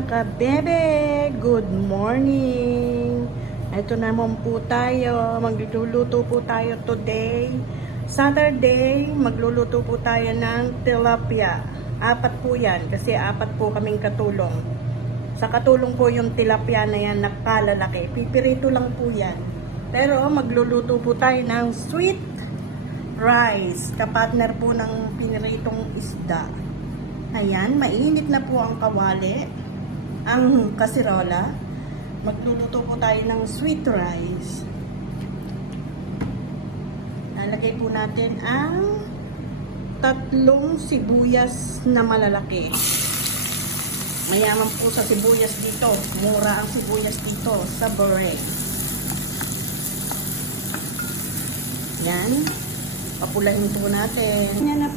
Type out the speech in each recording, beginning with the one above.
mga kabebe! Good morning! Ito naman po tayo. Magluluto po tayo today. Saturday, magluluto po tayo ng tilapia. Apat po yan kasi apat po kaming katulong. Sa katulong po yung tilapia na yan nakalalaki. Pipirito lang po yan. Pero magluluto po tayo ng sweet rice. Kapartner po ng piniritong isda. Ayan, mainit na po ang kawali, ang kasirola. Magluluto po tayo ng sweet rice. Lalagay po natin ang 3 sibuyas na malalaki. Mayaman po sa sibuyas dito. Mura ang sibuyas dito sa Boré. Yan. Papulahin po natin.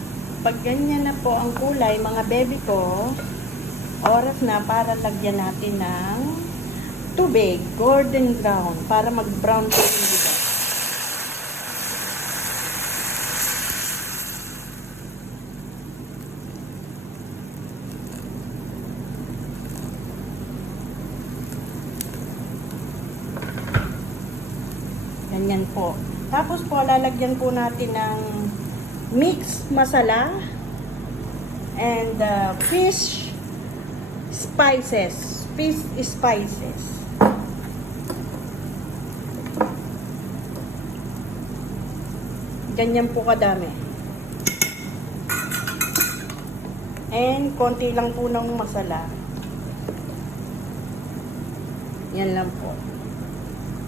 Pag ganyan na po ang kulay, mga baby ko, oras na para lagyan natin ng tubig, golden brown, para mag-brown po yung bigas. Ganyan po. Tapos po, lalagyan po natin ng mixed masala and fish spices. Ganyan po kadami. And konti lang po ng masala. Yan lang po.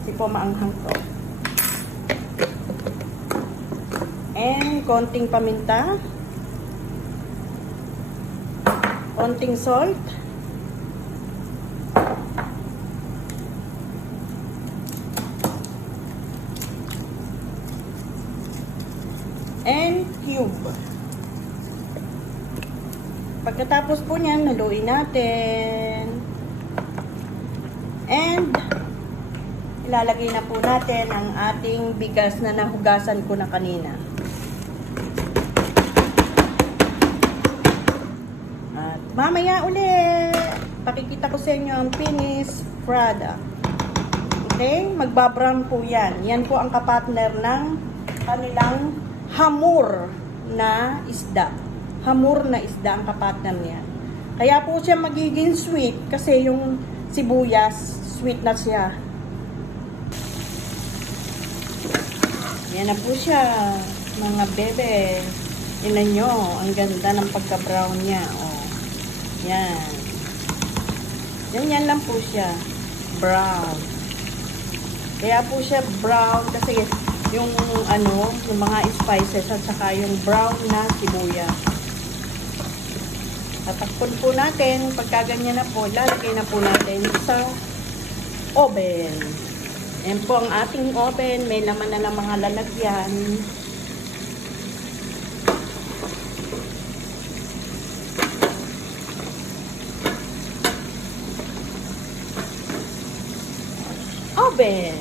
Kasi po maanghang to. And konting paminta, konting salt, and cube. Pagkatapos po niyan, haluin natin. And ilalagay na po natin ang ating bigas na nahugasan ko na kanina. Mamaya ulit, pakikita ko sa inyo ang finished product. Okay? Magbabrown po yan. Yan po ang kapartner ng kanilang hamur na isda. Hamur na isda ang kapartner niya. Kaya po siya magiging sweet kasi yung sibuyas, sweet na siya. Yan na po siya, mga bebe. Tingnan nyo, ang ganda ng pagka-brown niya. Oh. Yan. Yan lang po siya. Brown. Kaya po siya brown kasi yung yung mga spices at saka yung brown na sibuyas. Tatakpan po natin. Pagka ganyan na po, lalagay na po natin sa oven. Yan po ang ating oven. May laman na ng mga lalagyan. Oven.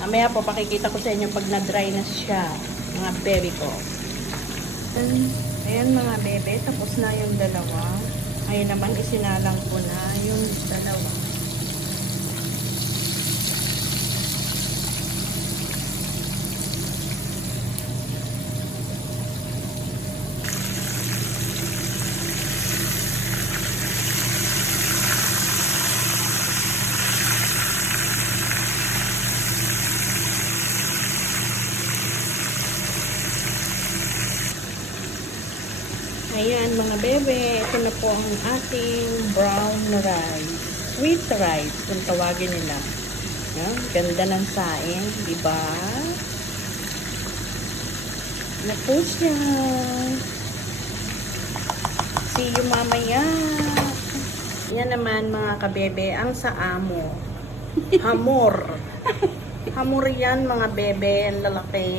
Mamaya po pakikita ko sa inyo pag na-dry na siya, mga bebe ko. Ayan mga bebe, tapos na yung dalawa. Ayun naman, isinalang ko na yung dalawa. Ayan mga bebe, ito na po ang ating brown rice. Sweet rice, kung tawagin nila. Yan, ganda ng saing, di ba? Na po siya. See you mamaya. Yan naman mga kabebe, ang saamo. Hamor. Hamor yan mga bebe, ang lalaki.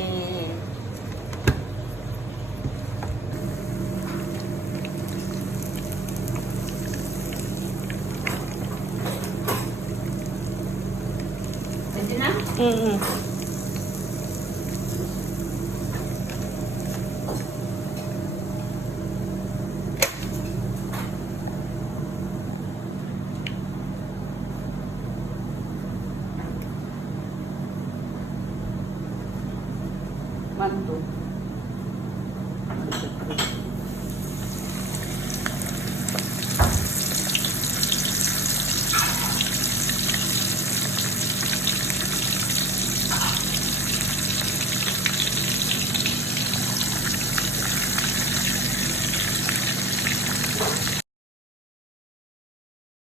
1, 2. 1, 2, 3.